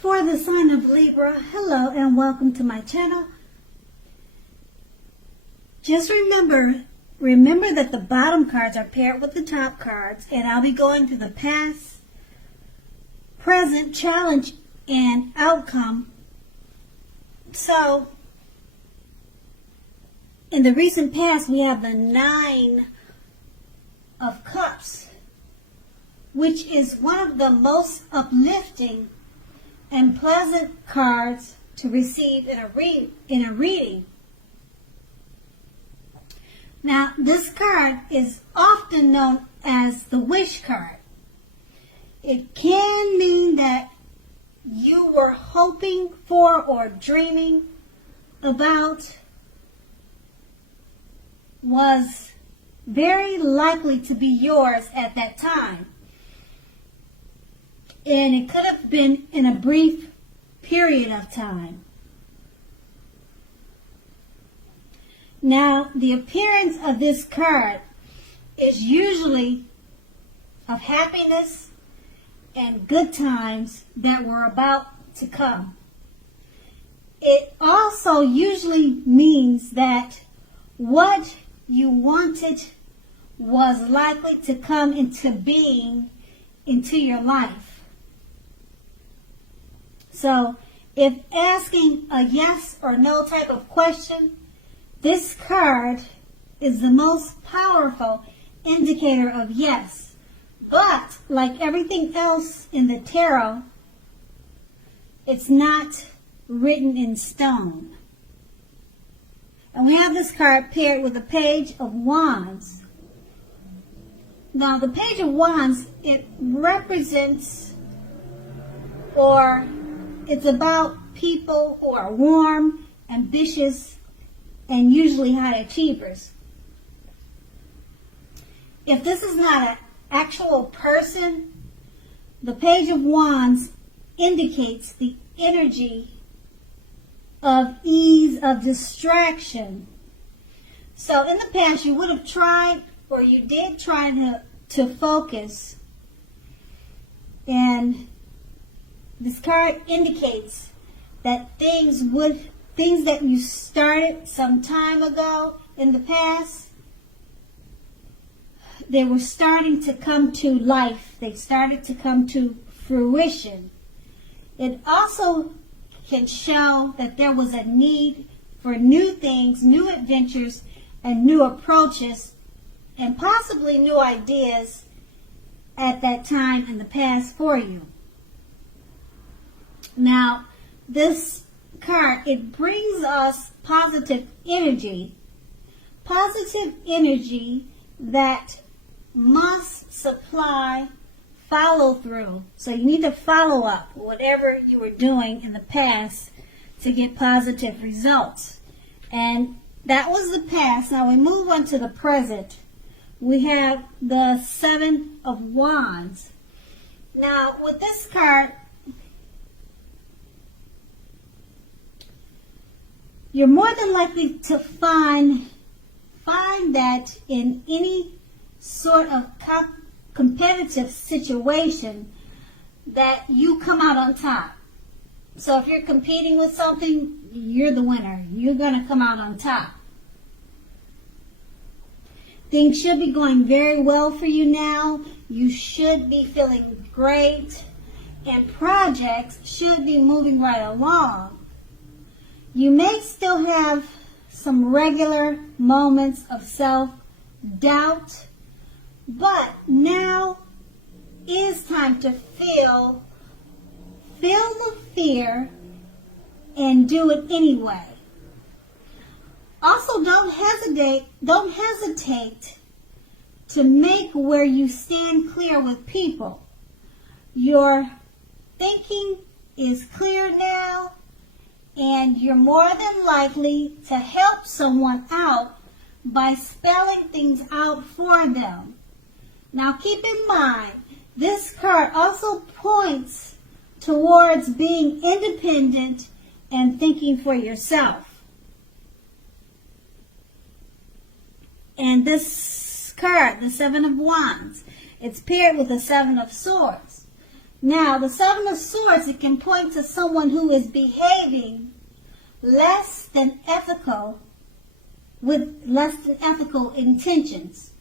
For the sign of Libra, hello and welcome to my channel. Just remember that the bottom cards are paired with the top cards, and I'll be going through the past, present, challenge, and outcome. So, in the recent past, we have the 9 of Cups, which is one of the most uplifting and pleasant cards to receive in a reading. Now, this card is often known as the wish card. It can mean that you were hoping for or dreaming about was very likely to be yours at that time. And it could have been in a brief period of time. Now, the appearance of this card is usually of happiness and good times that were about to come. It also usually means that what you wanted was likely to come into being into your life. So, if asking a yes or no type of question, this card is the most powerful indicator of yes. But, like everything else in the tarot, it's not written in stone. And we have this card paired with the Page of Wands. Now, the Page of Wands, it represents, or it's about people who are warm, ambitious, and usually high achievers. If this is not an actual person, the Page of Wands indicates the energy of ease, of distraction. So in the past, you would have tried, or you did try to focus, and this card indicates that things that you started some time ago in the past, they were starting to come to life. They started to come to fruition. It also can show that there was a need for new things, new adventures, and new approaches, and possibly new ideas at that time in the past for you. Now, this card, it brings us positive energy that must supply follow through. So you need to follow up whatever you were doing in the past to get positive results. And that was the past. Now we move on to the present. We have the 7 of Wands. Now with this card, you're more than likely to find that in any sort of competitive situation that you come out on top. So if you're competing with something, you're the winner. You're going to come out on top. Things should be going very well for you now. You should be feeling great. And projects should be moving right along. You may still have some regular moments of self-doubt, but now is time to feel the fear and do it anyway. Also, don't hesitate to make where you stand clear with people. Your thinking is clear now, and you're more than likely to help someone out by spelling things out for them. Now keep in mind, this card also points towards being independent and thinking for yourself. And this card, the 7 of Wands, it's paired with the 7 of Swords. Now, the Seven of Swords, it can point to someone who is behaving less than ethical, with less than ethical intentions.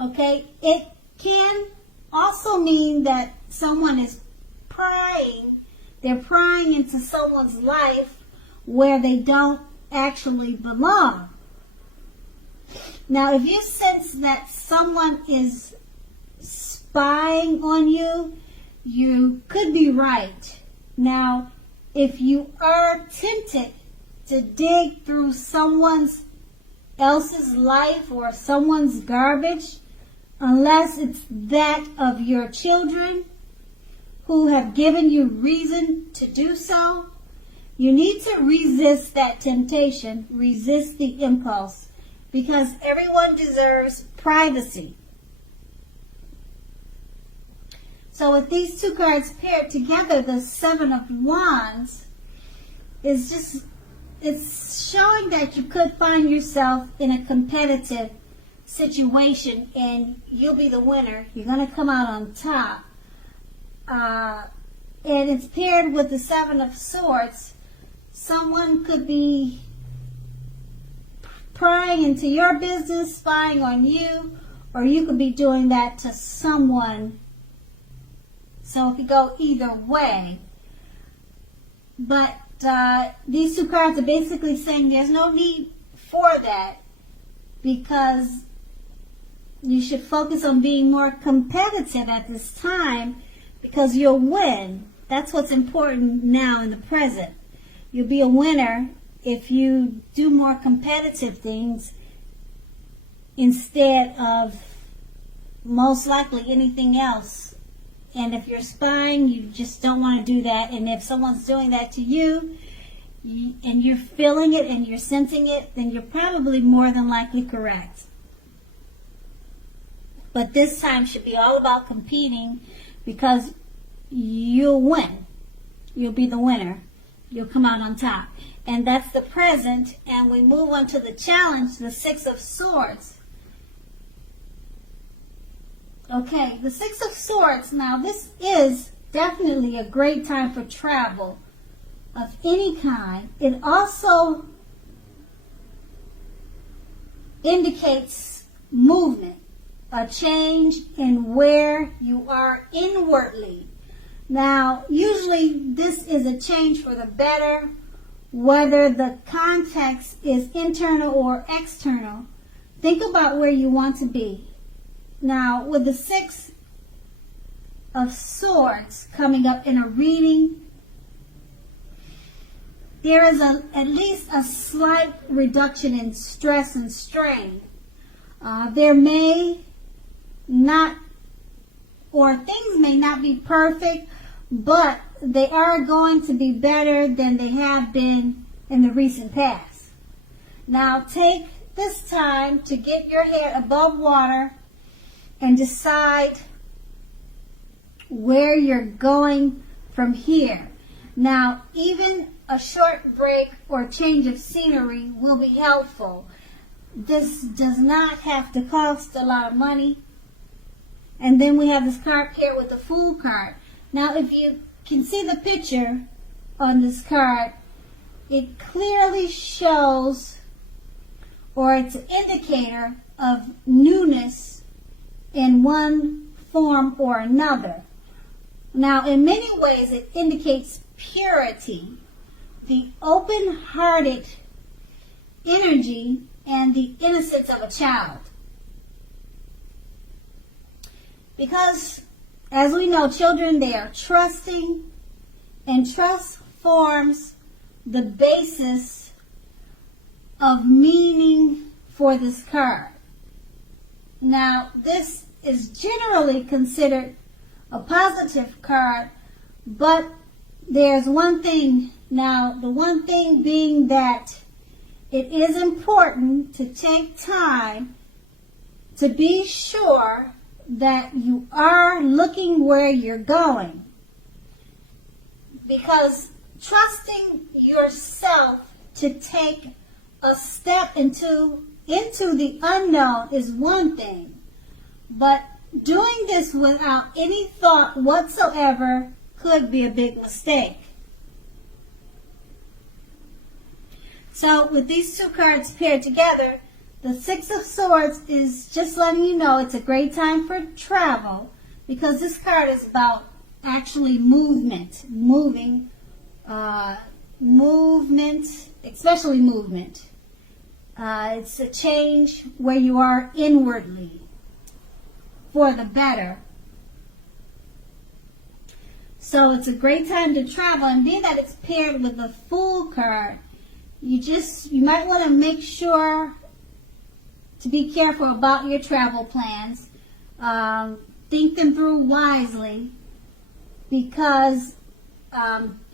Okay? It can also mean that someone is prying. They're prying into someone's life where they don't actually belong. Now, if you sense that someone is spying on you, you could be right. Now, if you are tempted to dig through someone else's life or someone's garbage, unless it's that of your children who have given you reason to do so, you need to resist that temptation, resist the impulse, because everyone deserves privacy. So with these two cards paired together, the Seven of Wands is just, it's showing that you could find yourself in a competitive situation and you'll be the winner. You're going to come out on top. And it's paired with the Seven of Swords. Someone could be prying into your business, spying on you, or you could be doing that to someone. So it could go either way. But these two cards are basically saying there's no need for that, because you should focus on being more competitive at this time, because you'll win. That's what's important now in the present. You'll be a winner if you do more competitive things instead of most likely anything else. And if you're spying, you just don't want to do that. And if someone's doing that to you, and you're feeling it and you're sensing it, then you're probably more than likely correct. But this time should be all about competing, because you'll win. You'll be the winner. You'll come out on top. And that's the present. And we move on to the challenge, the Six of Swords. Okay, the Six of Swords. Now, this is definitely a great time for travel of any kind. It also indicates movement, a change in where you are inwardly. Now, usually this is a change for the better, whether the context is internal or external. Think about where you want to be. Now, with the Six of Swords coming up in a reading, there is at least a slight reduction in stress and strain. There may not, or things may not be perfect, but they are going to be better than they have been in the recent past. Now, take this time to get your head above water and decide where you're going from here. Now, even a short break or change of scenery will be helpful. This does not have to cost a lot of money. And then we have this card paired with the Fool card. Now, if you can see the picture on this card, it clearly shows, or it's an indicator of newness in one form or another. Now, in many ways, it indicates purity, the open-hearted energy, and the innocence of a child. Because, as we know, children, they are trusting, and trust forms the basis of meaning for this card. Now, this is generally considered a positive card, but there's one thing. Now, the one thing being that it is important to take time to be sure that you are looking where you're going. Because trusting yourself to take a step into the unknown is one thing, but doing this without any thought whatsoever could be a big mistake. So with these two cards paired together, the Six of Swords is just letting you know it's a great time for travel, because this card is about actually movement, especially movement. It's a change where you are inwardly for the better. So it's a great time to travel, and being that it's paired with the Fool card, you might want to make sure to be careful about your travel plans. Think them through wisely, because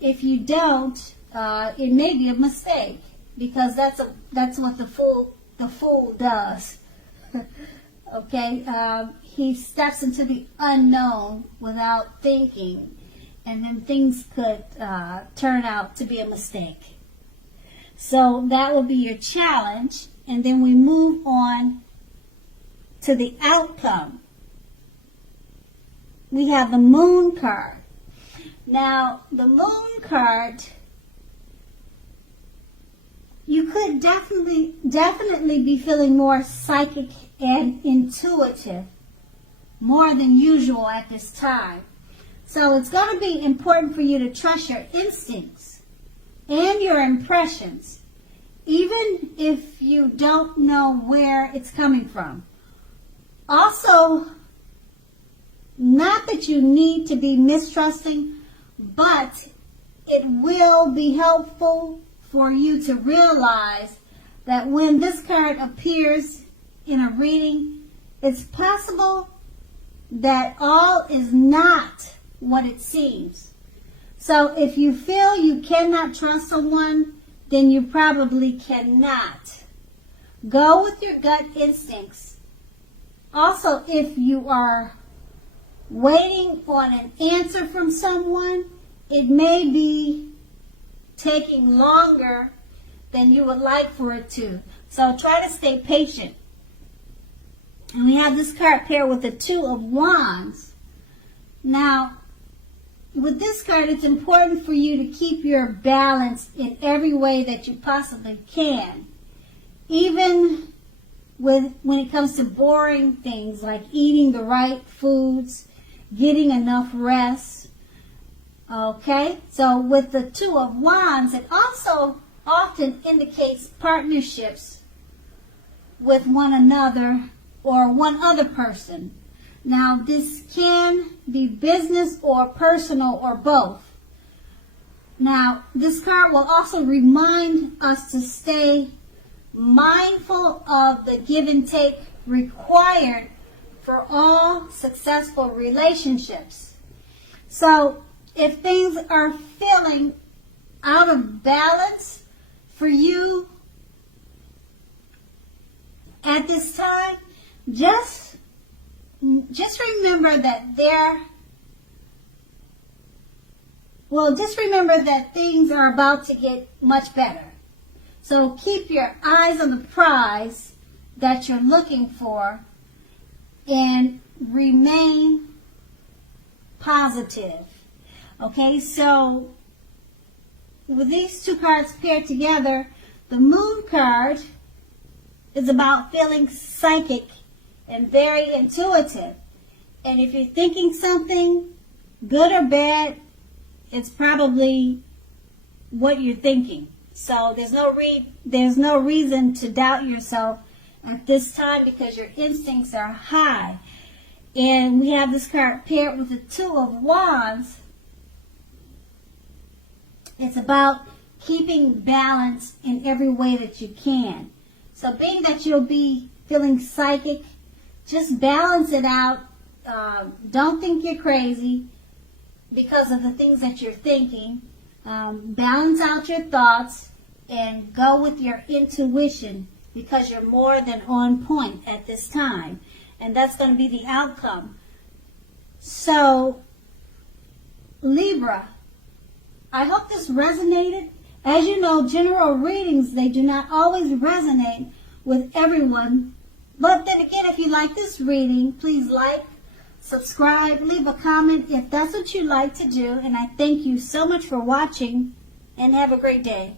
if you don't, it may be a mistake, because that's what the fool does. Okay, he steps into the unknown without thinking, and then things could turn out to be a mistake. So that will be your challenge, and then we move on to the outcome. We have the Moon card. Now, the Moon card, you could definitely be feeling more psychic and intuitive, more than usual at this time. So it's going to be important for you to trust your instincts and your impressions, even if you don't know where it's coming from. Also, not that you need to be mistrusting, but it will be helpful for you to realize that when this card appears in a reading, it's possible that all is not what it seems. So if you feel you cannot trust someone, then you probably cannot. Go with your gut instincts. Also, if you are waiting on an answer from someone, it may be taking longer than you would like for it to. So try to stay patient. And we have this card paired with the Two of Wands. Now, with this card, it's important for you to keep your balance in every way that you possibly can. Even when it comes to boring things like eating the right foods, getting enough rest. Okay, so with the Two of Wands, it also often indicates partnerships with one another or one other person. Now, this can be business or personal or both. Now, this card will also remind us to stay mindful of the give and take required for all successful relationships. So, if things are feeling out of balance for you at this time, just remember that things are about to get much better. So keep your eyes on the prize that you're looking for and remain positive. Okay, so with these two cards paired together, the Moon card is about feeling psychic and very intuitive. And if you're thinking something, good or bad, it's probably what you're thinking. So there's no reason to doubt yourself at this time, because your instincts are high. And we have this card paired with the Two of Wands. It's about keeping balance in every way that you can. So being that you'll be feeling psychic, just balance it out. Don't think you're crazy because of the things that you're thinking. Balance out your thoughts and go with your intuition, because you're more than on point at this time. And that's going to be the outcome. So, Libra, I hope this resonated. As you know, general readings, they do not always resonate with everyone. But then again, if you like this reading, please like, subscribe, leave a comment if that's what you like to do. And I thank you so much for watching, and have a great day.